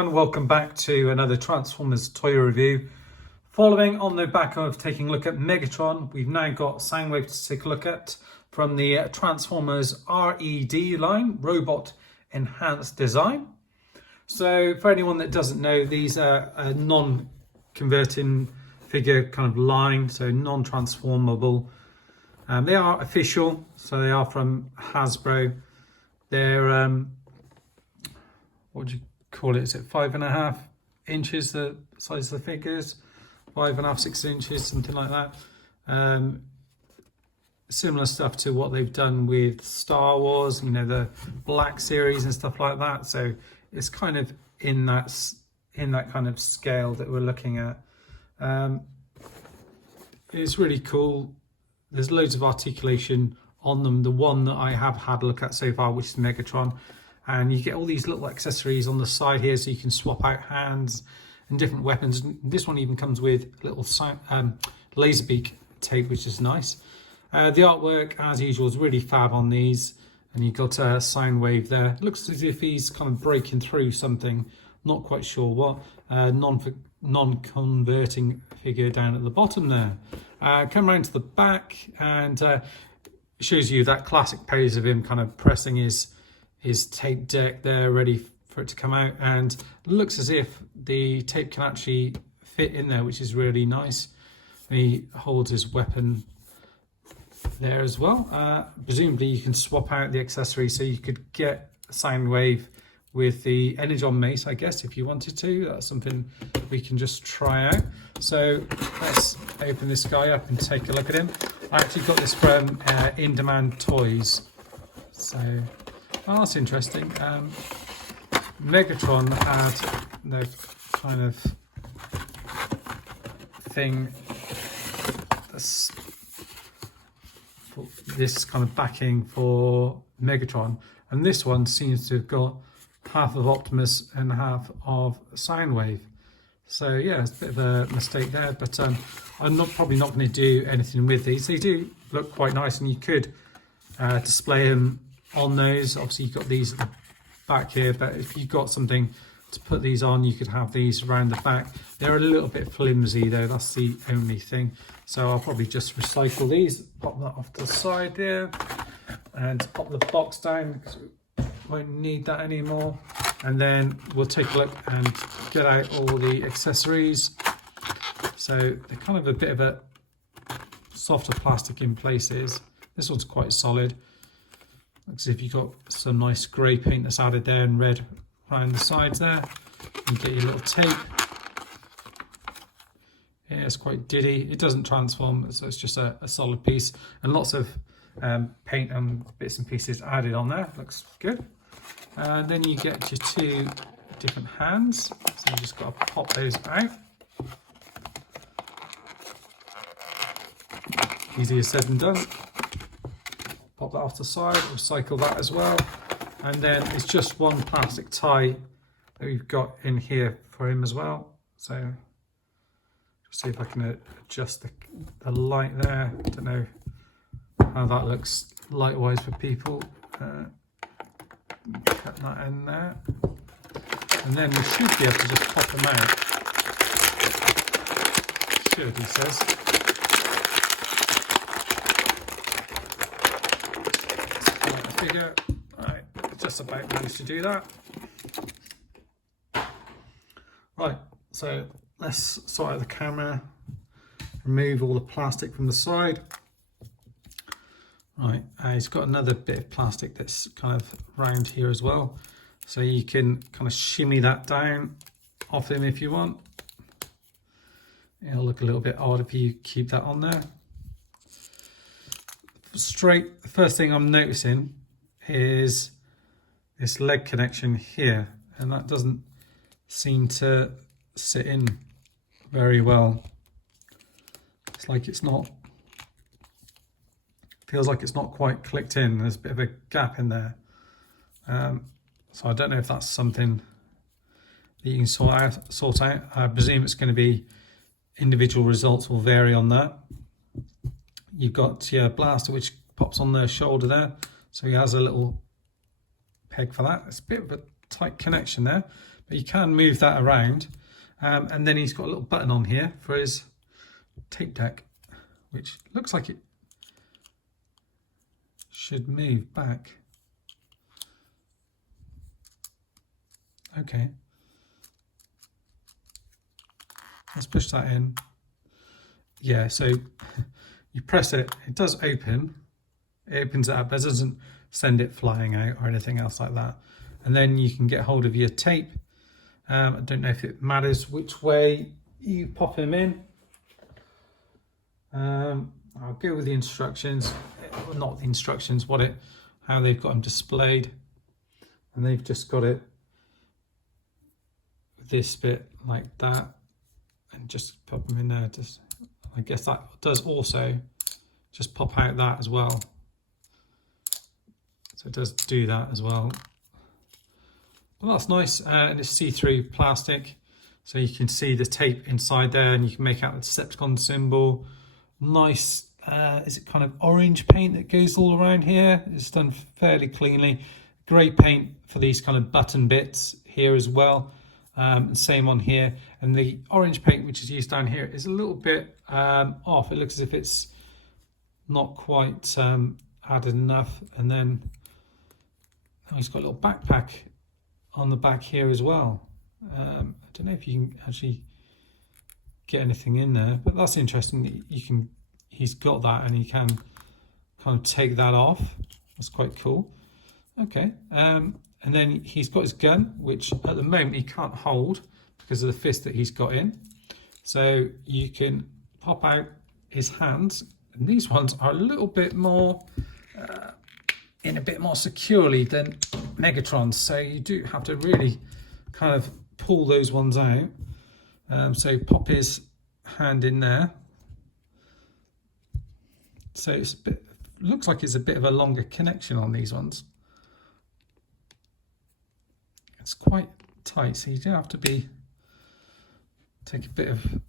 everyone, welcome back to another Transformers toy review. Following on the back of taking a look at Megatron, we've now got Soundwave to take a look at from the Transformers R.E.D line, Robot Enhanced Design. So for anyone that doesn't know, these are a non-converting figure kind of line, so non-transformable. They are official, so they are from Hasbro. They're, what would you call it? Is it 5.5 inches, the size of the figures? 5.5, 6 inches, something like that. Similar stuff to what they've done with Star Wars, you know, the Black series and stuff like that. So it's kind of in that kind of scale that we're looking at. It's really cool. There's loads of articulation on them. The one that I have had a look at so far, which is Megatron, and you get all these little accessories on the side here, so you can swap out hands and different weapons. This one even comes with a little laser beak tape, which is nice. The artwork, as usual, is really fab on these, and you've got a Soundwave there. It looks as if he's kind of breaking through something, not quite sure what. Non-converting figure down at the bottom there. Come around to the back, and it shows you that classic pose of him kind of pressing his tape deck there, ready for it to come out, and it looks as if the tape can actually fit in there, which is really nice. And he holds his weapon there as well. Presumably you can swap out the accessories, so you could get Soundwave with the Energon mace, I guess, if you wanted to. That's something we can just try out. So let's open this guy up and take a look at him. I actually got this from In Demand Toys, so that's interesting. Megatron had the kind of thing, this kind of backing for Megatron, and this one seems to have got half of Optimus and half of Soundwave. So yeah, it's a bit of a mistake there, but I'm probably not going to do anything with these. They do look quite nice, and you could display them on those. Obviously you've got these at the back here, but if you've got something to put these on, you could have these around the back. They're a little bit flimsy though, that's the only thing. So I'll probably just recycle these, pop that off to the side there, and pop the box down because we won't need that anymore. And then we'll take a look and get out all the accessories. So they're kind of a bit of a softer plastic in places. This one's quite solid. Looks as if you've got some nice grey paint that's added there and red around the sides there. You get your little tape. Yeah, it's quite diddy. It doesn't transform, so it's just a solid piece. And lots of paint and bits and pieces added on there. Looks good. And then you get your two different hands. So you just got to pop those out. Easier said than done. Pop that off the side, recycle that as well. And then it's just one plastic tie that we've got in here for him as well. So just see if I can adjust the light there. Don't know how that looks light-wise for people. Cut that in there. And then we should be able to just pop them out. Should, he says. Figure. Right, just about managed to do that. Right, so let's sort out the camera, remove all the plastic from the side. Right, he's got another bit of plastic that's kind of round here as well, so you can kind of shimmy that down off him if you want. It'll look a little bit odd if you keep that on there. Straight, the first thing I'm noticing is this leg connection here, and that doesn't seem to sit in very well. It's like it's not, feels like it's not quite clicked in. There's a bit of a gap in there. So I don't know if that's something that you can sort out. I presume it's going to be individual results will vary on that. You've got your blaster, which pops on the shoulder there. So he has a little peg for that. It's a bit of a tight connection there, but you can move that around. And then he's got a little button on here for his tape deck, which looks like it should move back. Okay, let's push that in. Yeah, so you press it, it does open. It opens it up, but it doesn't send it flying out or anything else like that. And then you can get hold of your tape. I don't know if it matters which way you pop them in. I'll go with the instructions. Well, not the instructions, how they've got them displayed. And they've just got it this bit like that, and just pop them in there. Just, I guess that does also just pop out that as well. So it does do that as well. Well, that's nice, and it's see-through plastic, so you can see the tape inside there, and you can make out the Decepticon symbol. Nice, is it kind of orange paint that goes all around here? It's done fairly cleanly. Grey paint for these kind of button bits here as well. Same on here, and the orange paint which is used down here is a little bit off. It looks as if it's not quite added enough. And then he's got a little backpack on the back here as well. I don't know if you can actually get anything in there, but that's interesting. He's got that, and he can kind of take that off. That's quite cool. Okay, and then he's got his gun, which at the moment he can't hold because of the fist that he's got in. So you can pop out his hands, and these ones are a little bit more in a bit more securely than Megatron's. So you do have to really kind of pull those ones out. So pop his hand in there. So it's looks like it's a bit of a longer connection on these ones. It's quite tight, so you do have to take a bit of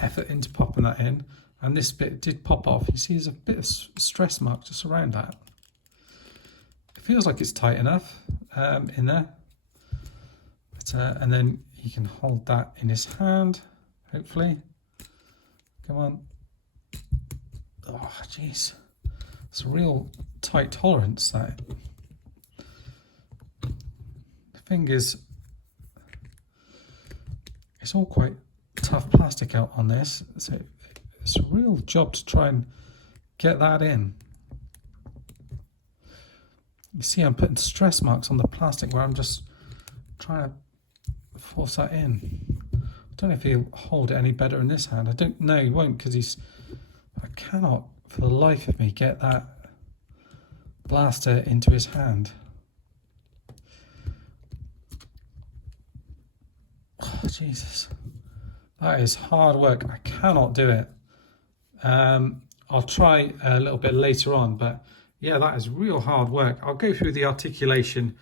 effort into popping that in. And this bit did pop off. You see there's a bit of stress mark just around that. It feels like it's tight enough in there. But, and then he can hold that in his hand, hopefully. Come on. Oh, jeez. It's a real tight tolerance, that. Fingers, it's all quite tough plastic out on this, so it's a real job to try and get that in. You see I'm putting stress marks on the plastic where I'm just trying to force that in. I don't know if he'll hold it any better in this hand. I don't know, he won't, because I cannot for the life of me get that blaster into his hand. Oh, Jesus, that is hard work. I cannot do it. I'll try a little bit later on, but yeah, that is real hard work. I'll go through the articulation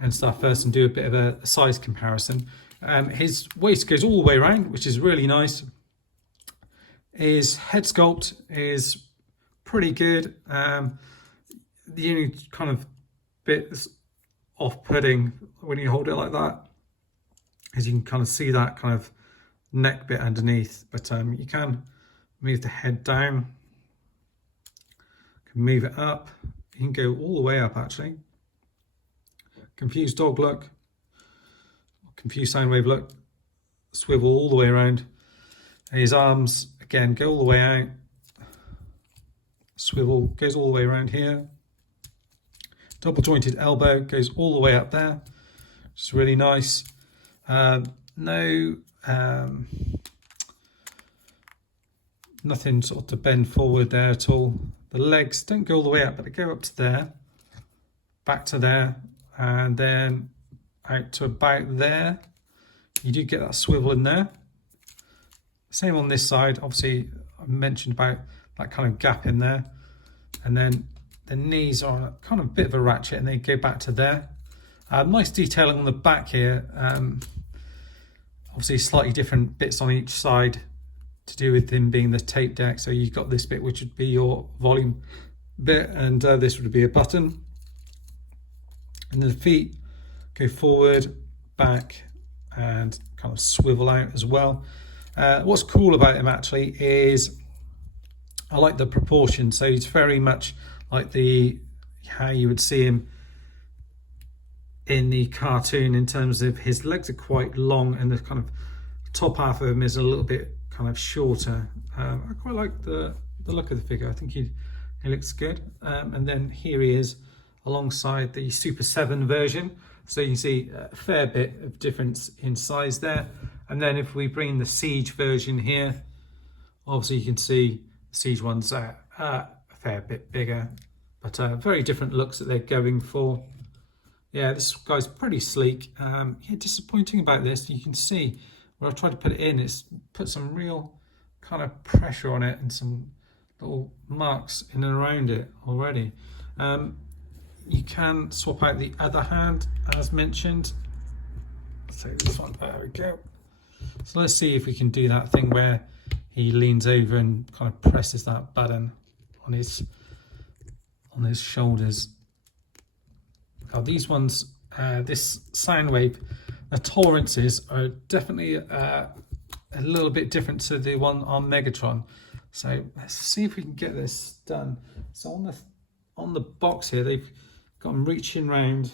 and stuff first and do a bit of a size comparison. His waist goes all the way around, which is really nice. His head sculpt is pretty good. The only kind of bit that's off-putting when you hold it like that, as you can kind of see that kind of neck bit underneath, but you can move the head down, can move it up, you can go all the way up actually. Confused dog look, confused Soundwave look, swivel all the way around. And his arms again go all the way out, swivel goes all the way around here. Double jointed elbow goes all the way up there, which is really nice. Nothing sort of to bend forward there at all. The legs don't go all the way up, but they go up to there, back to there, and then out to about there. You do get that swivel in there. Same on this side. Obviously, I mentioned about that kind of gap in there, and then the knees are on a kind of bit of a ratchet, and they go back to there. Nice detailing on the back here. Obviously slightly different bits on each side to do with him being the tape deck. So you've got this bit which would be your volume bit, and this would be a button. And the feet go forward, back and kind of swivel out as well. What's cool about him actually is I like the proportion. So he's very much like how you would see him in the cartoon, in terms of his legs are quite long and the kind of top half of him is a little bit kind of shorter. I quite like the look of the figure. I think he looks good. And then here he is alongside the Super 7 version. So you can see a fair bit of difference in size there. And then if we bring the Siege version here, obviously you can see the Siege one's a fair bit bigger, but very different looks that they're going for. Yeah, this guy's pretty sleek. Yeah, disappointing about this, you can see where I've tried to put it in, it's put some real kind of pressure on it and some little marks in and around it already. You can swap out the other hand as mentioned. So this one, there we go. So let's see if we can do that thing where he leans over and kind of presses that button on his shoulders. Now these ones, this Soundwave, the tolerances are definitely a little bit different to the one on Megatron. So let's see if we can get this done. So on the box here, they've got him reaching round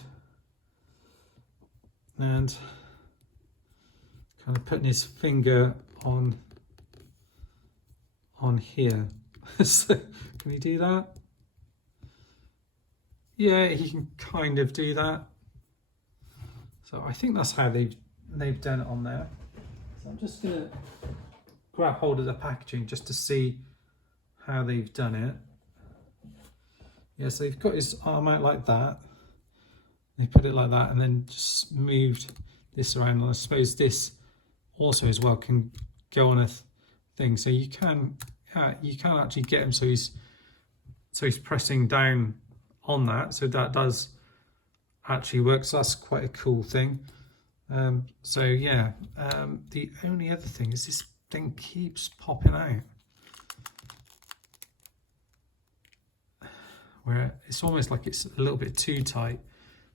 and kind of putting his finger on here. So can he do that? Yeah, he can kind of do that. So I think that's how they've done it on there. So I'm just gonna grab hold of the packaging just to see how they've done it. Yeah, so they've got his arm out like that. They put it like that and then just moved this around. And I suppose this also as well can go on a thing. So you can actually get him so he's pressing down on that. So that does actually work. So that's quite a cool thing. So yeah, the only other thing is this thing keeps popping out, where it's almost like it's a little bit too tight.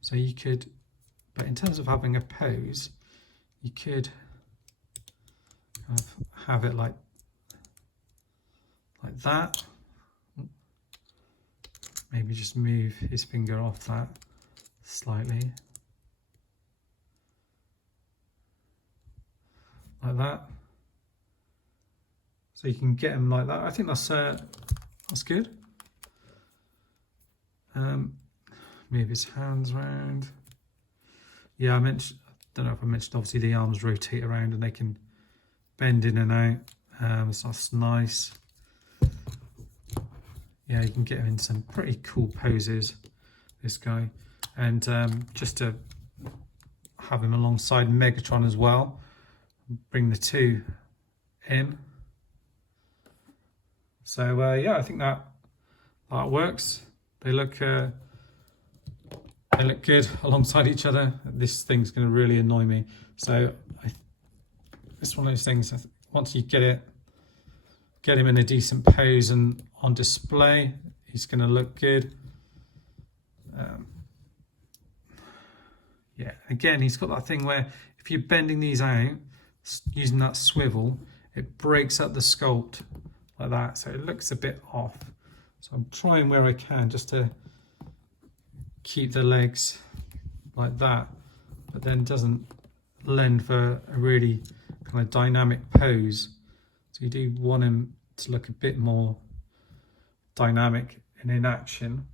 So you could, but in terms of having a pose, you could kind of have it like that. Maybe just move his finger off that slightly, like that. So you can get him like that. I think that's good. Move his hands around. Yeah, I don't know if I mentioned, obviously the arms rotate around and they can bend in and out. So that's nice. Yeah, you can get him in some pretty cool poses, this guy. And just to have him alongside Megatron as well, bring the two in. So yeah, I think that works. They look good alongside each other. This thing's going to really annoy me. So it's one of those things. Once you get him in a decent pose and on display, he's going to look good. Yeah, again, he's got that thing where if you're bending these out using that swivel, it breaks up the sculpt like that, so it looks a bit off. So I'm trying where I can just to keep the legs like that, but then doesn't lend for a really kind of dynamic pose. So you do want him to look a bit more dynamic and in action.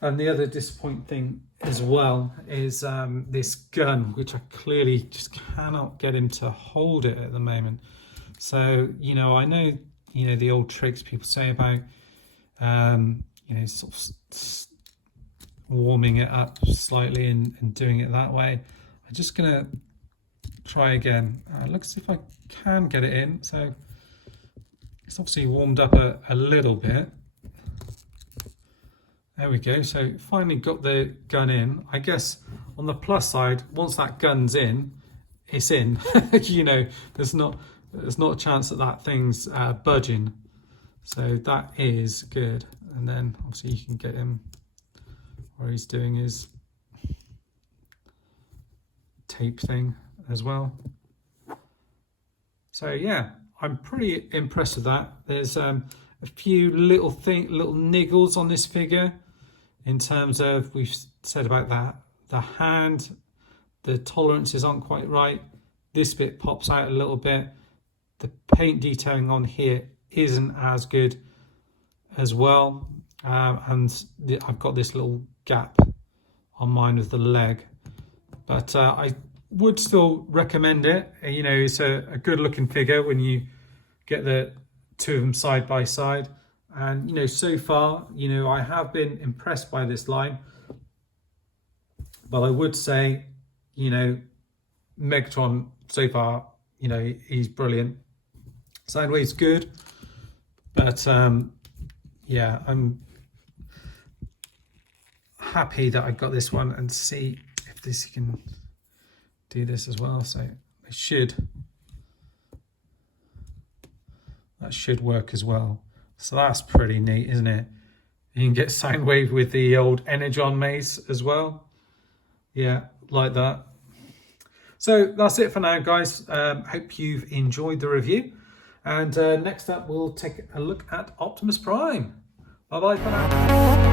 And the other disappointing thing as well is this gun, which I clearly just cannot get him to hold it at the moment. So, you know, I know, you know, the old tricks people say about, you know, sort of warming it up slightly and doing it that way. I'm just gonna try again. Looks as if I can get it in. So it's obviously warmed up a little bit. There we go. So finally got the gun in. I guess on the plus side, once that gun's in, it's in. You know, there's not a chance that thing's budging. So that is good. And then obviously you can get him where he's doing his tape thing as well. So yeah, I'm pretty impressed with that. There's a few little niggles on this figure in terms of, we've said about that, the hand, the tolerances aren't quite right. This bit pops out a little bit. The paint detailing on here isn't as good as well. And I've got this little gap on mine with the leg. But I would still recommend it. You know, it's a good looking figure when you get the two of them side by side. And, you know, so far, you know, I have been impressed by this line. But I would say, you know, Megatron so far, you know, he's brilliant. Soundwave's good. But, yeah, I'm happy that I got this one, and see if this can do this as well. So it should, that should work as well. So that's pretty neat, isn't it? You can get Soundwave with the old Energon mace as well. Yeah, like that. So that's it for now, guys. Hope you've enjoyed the review. And next up, we'll take a look at Optimus Prime. Bye-bye for now.